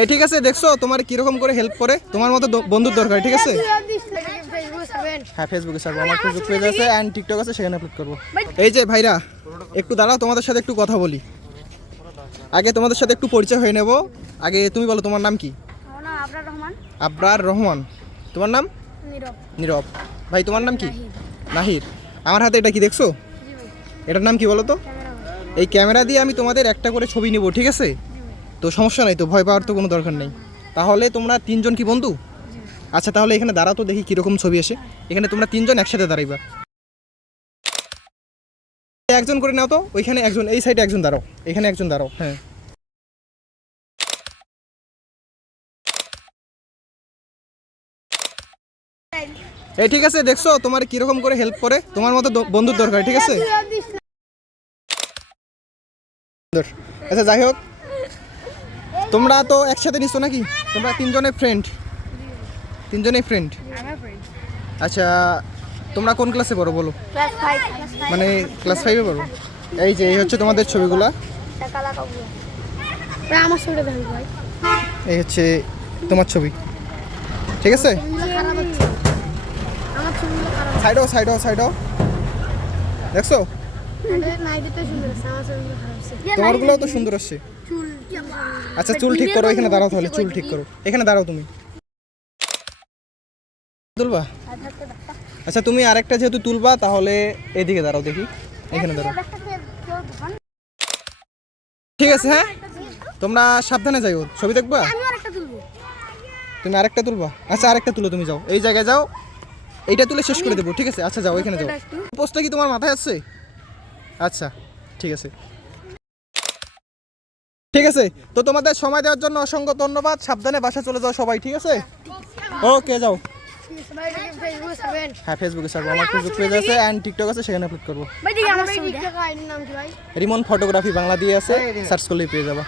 এই ঠিক আছে, দেখছো তোমার কিরকম করে হেল্প করে, তোমার মতো বন্ধুর দরকার। ঠিক আছে, হ্যাঁ ফেসবুকে ছাড়বো, আমার ফেসবুক পেজ আছে অ্যান্ড টিকটক আছে, সেখানে আপলোড করবো। এই যে ভাইরা একটু দাঁড়াও, তোমাদের সাথে একটু কথা বলি। আগে তোমাদের সাথে একটু পরিচয় হয়ে নেব। আগে তুমি বলো তোমার নাম কি? আবরার রহমান। তোমার নাম? নীরব। ভাই তোমার নাম কি? নাহির। আমার হাতে এটা কি দেখছো? এটার নাম কি বলো তো? এই ক্যামেরা দিয়ে আমি তোমাদের একটা করে ছবি নেব, ঠিক আছে? তো সমস্যা নাই তো, ভয় পাওয়ার তো কোনো দরকার নেই। তাহলে তোমরা তিনজন কি বন্ধু? আচ্ছা তাহলে এখানে দাঁড়াও তো, দেখি কীরকম ছবি আসে। এখানে তোমরা তিনজন একসাথে দাঁড়াইবা, একজন করে নাও তো। ওইখানে একজন, এই সাইডে একজন দাঁড়াও, এখানে একজন দাঁড়াও। হ্যাঁ এই ঠিক আছে, দেখছো তোমার কিরকম করে হেল্প করে, তোমার মতো বন্ধুর দরকার। ঠিক আছে, আচ্ছা যাই হোক, তোমরা তো একসাথে নিচ্ছ নাকি? তোমরা তিনজনের ফ্রেন্ড? তিনজনেই ফ্রেন্ড। আচ্ছা তোমরা কোন ক্লাসে পড়ো বলো? মানে ক্লাস 5-এ পড়ো। এই যে এই হচ্ছে তোমাদের ছবিগুলা, এই হচ্ছে তোমার ছবি। ঠিক আছে, সাইডও সাইডও সাইডও, দেখছো তোমারগুলোও তো সুন্দর আসছে। আচ্ছা চুল ঠিক করো, এখানে দাঁড়াও, তাহলে চুল ঠিক করো, এখানে দাঁড়াও তুমি। তুলবা? আচ্ছা তুমি আরেকটা যেহেতু তুলবা, তাহলে এদিকে দাঁড়াও, দেখি এখানে দাঁড়াও। ঠিক আছে, হ্যাঁ তোমরা সাবধানে যাইও, ছবি দেখবা। তুমি আরেকটা তুলবা? আচ্ছা আরেকটা তুলো, তুমি যাও, এই জায়গায় যাও, এইটা তুলে শেষ করে দেবো। ঠিক আছে, আচ্ছা যাও, এখানে যাও। পোস্টটা কি তোমার মাথায় আছে? আচ্ছা ঠিক আছে, ঠিক আছে। তো তোমাদের সময় দেওয়ার জন্য অসংখ্য ধন্যবাদ। সাবধানে বাসা চলে যাও সবাই, ঠিক আছে? ওকে যাও। হ্যাঁ ফেসবুকে ছাড়বো, আমার ফেসবুক পেজ আছে অ্যান্ড টিকটক আছে, সেখানে আপলোড করবো। রিমন ফটোগ্রাফি বাংলা দিয়ে আছে, সার্চ করলেই পেয়ে যাবা।